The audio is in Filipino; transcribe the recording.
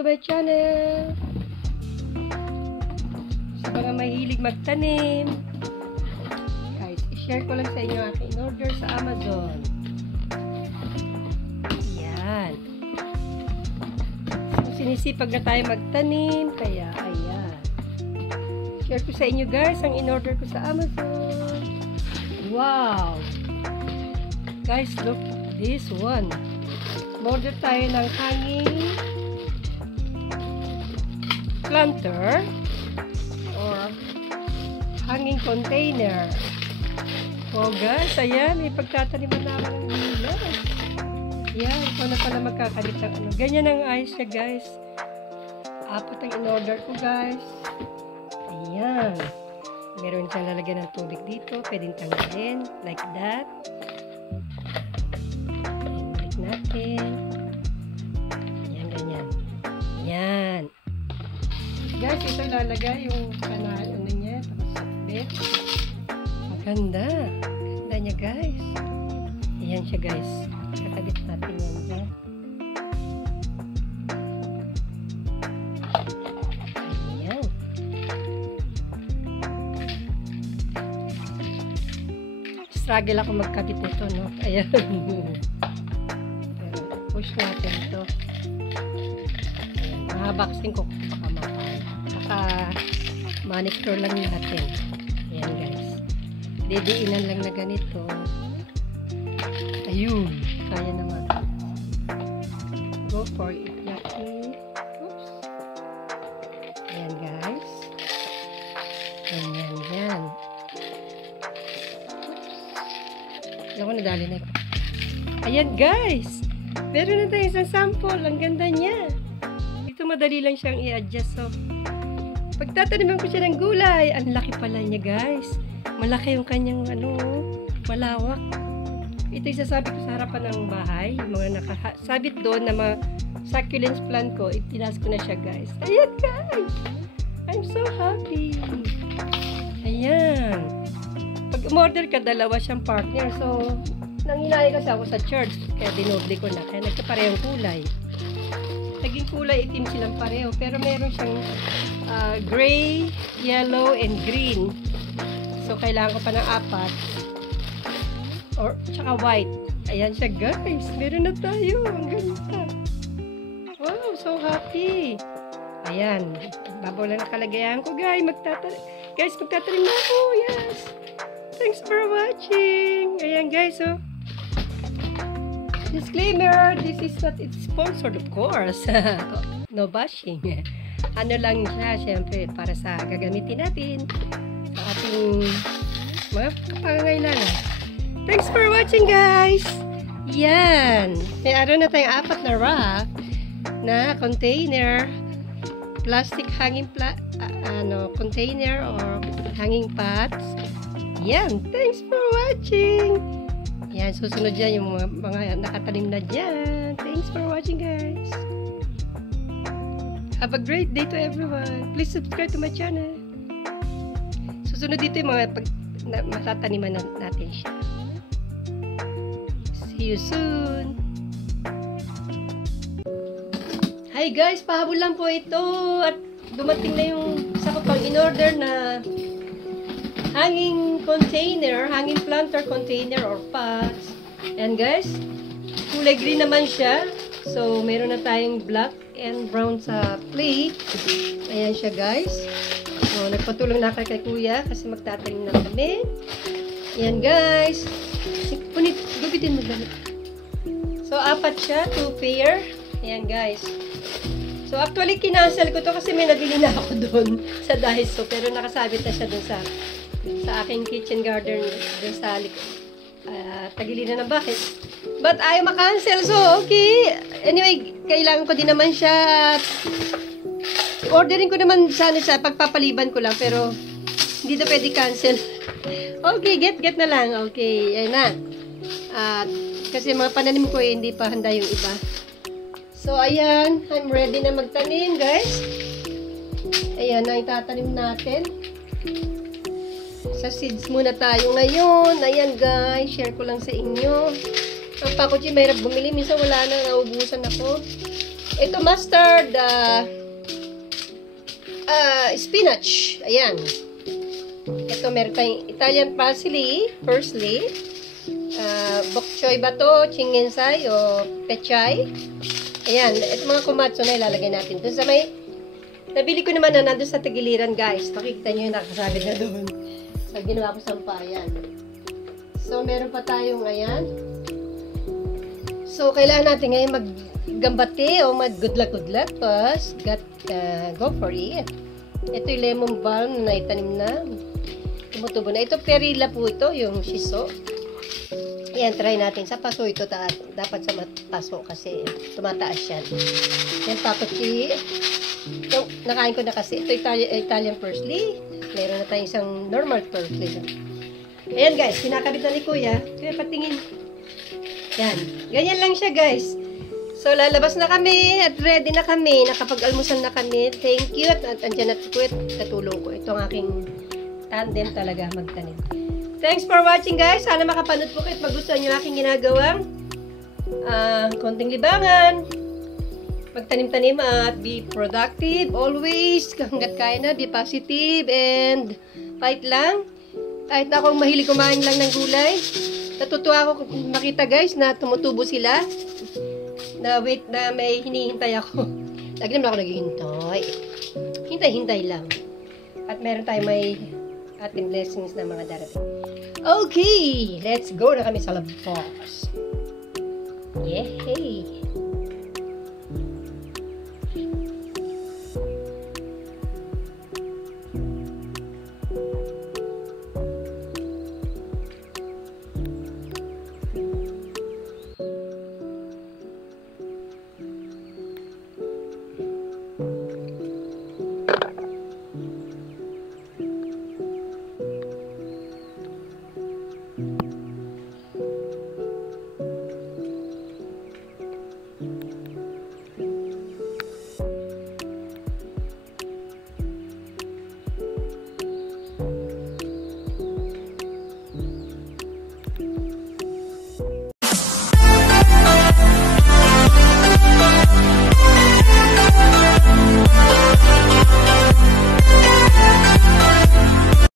to my channel. Sa mga mahilig magtanim, guys, i-share ko lang sa inyo aking in-order sa Amazon. Ayan. So, sinisipag na tayo magtanim, kaya ayan. Share ko sa inyo guys ang in-order ko sa Amazon. Wow! Guys, look this one. Order tayo ng hanging planter or hanging container. Oh guys, ayan, may pagtataniman namin ng nila. Ayan, ito na pala magkakalit ng ano. Ganyan ang ayos siya guys. 4 ang in-order ko guys. Ayan. Meron siyang lalagyan ng tubig dito. Pwedeng tanggalin. Like that. Ayan, balik natin. Ayan, ganyan. Ayan. Guys, ito ilalagay yung kanal. Ano niya? Takasakbit. Maganda. Ganda niya guys. Ayan siya guys. Kakabit natin yan dyan. Struggle ako magkabit nito, no? Ayan. Pero, push natin ito. Ayan. Mahabaksin ko baka mapal. Baka manicure lang natin. Ayan, guys. Didiinan lang na ganito. Ayun. Kaya naman. Go for it. Lucky. Oops. Ayan, guys. Ayan, yan. Ako nadali na ito. Ayan guys, meron na tayo isang sample. Ang ganda niya. Ito madali lang siyang i-adjust. So, pagtataniman ko siya ng gulay, ang laki pala niya guys. Malaki yung kanyang malawak. Ito yung sasabi ko sa harapan ng bahay. Yung mga nakasabit doon na mga succulents plant ko, itinas ko na siya guys. Ayan guys, I'm so happy. Ayan. Pag umorder ka, dalawa siyang partner. So, nanginayay kasi ako sa church. Kaya dinoble ko na. Kaya nagkaparehong kulay. Naging kulay itim silang pareho. Pero meron siyang gray, yellow, and green. So, kailangan ko pa ng 4. Or, tsaka white. Ayan siya guys. Meron na tayo. Ang ganda. Wow, so happy. Ayan. Babaw lang nakalagayan ko guys. Magtatanim na ako. Yes. Thanks for watching. Ayan guys, oh. Disclaimer, this is not sponsored of course. No bashing. Ano lang siya, syempre, para sa gagamitin natin sa ating mga pangangailangan. Thanks for watching guys. Yan. May araw na tayong 4 na rack na container, plastic hanging container or hanging pots. Yan, thanks for watching. Yan, susunod dyan yung mga nakatanim na dyan. Thanks for watching guys. Have a great day to everyone. Please subscribe to my channel. Susunod dito yung mga matataniman natin siya. See you soon. Hi guys, pahabol lang po ito. At dumating na yung isa ko pang in-order na hanging container, hanging planter container or pots. And guys, kulay green naman siya. So, meron na tayong black and brown sa plate. Ayan siya guys. So, nagpatulong na kay kuya kasi magtatanim na kami. Ayan guys. Gubitin mo ganit. So, 4 siya, 2 pair. Ayan guys. So, actually, kinancel ko to kasi may nabili na ako doon sa Daiso. Pero nakasabit na siya doon sa aking kitchen garden doon sa tagiliran ng bakit. But ayaw makancel. So, okay. Anyway, kailangan ko din naman siya. Ordering ko naman sana siya. Pagpapaliban ko lang. Pero, hindi na pwede cancel. Okay, get na lang. Okay, ayan na. Kasi mga pananim ko hindi pa handa yung iba. So, ayan. I'm ready na magtanim, guys. Ayan na, itatanim natin. Sa seeds muna tayo ngayon. Ayan guys, share ko lang sa inyo. Ang pakutsi, mahirap bumili. Minsan wala na, naubusan ako. Ito mustard, spinach. Ayan. Ito meron tayong Italian parsley, bok choy ba to, chinginsay o pechay. Ayan, ito mga kumatso na ilalagay natin. Doon sa may, nabili ko naman na nandun sa tagiliran guys. Makikita nyo yung nakasabit na doon. So, ginawa ko sampayan. So, meron pa tayong, ayan. So, kailangan natin ngayon maggambate o mag-good luck. Pas, go for it. Ito yung lemon balm na itanim na. Tumutubo na. Ito, perilla po ito, yung shiso. Ayan, try natin. Sa paso ito, dapat sa paso kasi tumataas yan. Yan, pakuchi. Ito, nakain ko na kasi. Ito, Italian parsley. Meron na tayong isang normal parsley. Ayan guys, kinakabit na ni Kuya. Kaya patingin. Yan. Ganyan lang siya guys. So, lalabas na kami at ready na kami. Nakapag-almusal na kami. Thank you. At andyan na Kuya. Katulong ko. Ito ang aking tandem talaga magtanim. Thanks for watching guys. Sana makapanood po kayo at magustuhan nyo aking ginagawang konting libangan. Magtanim-tanim at be productive. Always. Hanggat kaya na. Be positive and fight lang. Kahit na akong mahilig kumain lang ng gulay. Natutuwa ako makita guys na tumutubo sila. Na wait na may hinihintay ako. Lagi naman ako naghihintay. Hintay-hintay lang. At meron tayo may ating blessings na mga darating. Okay, let's go na kami sa labas. Yay!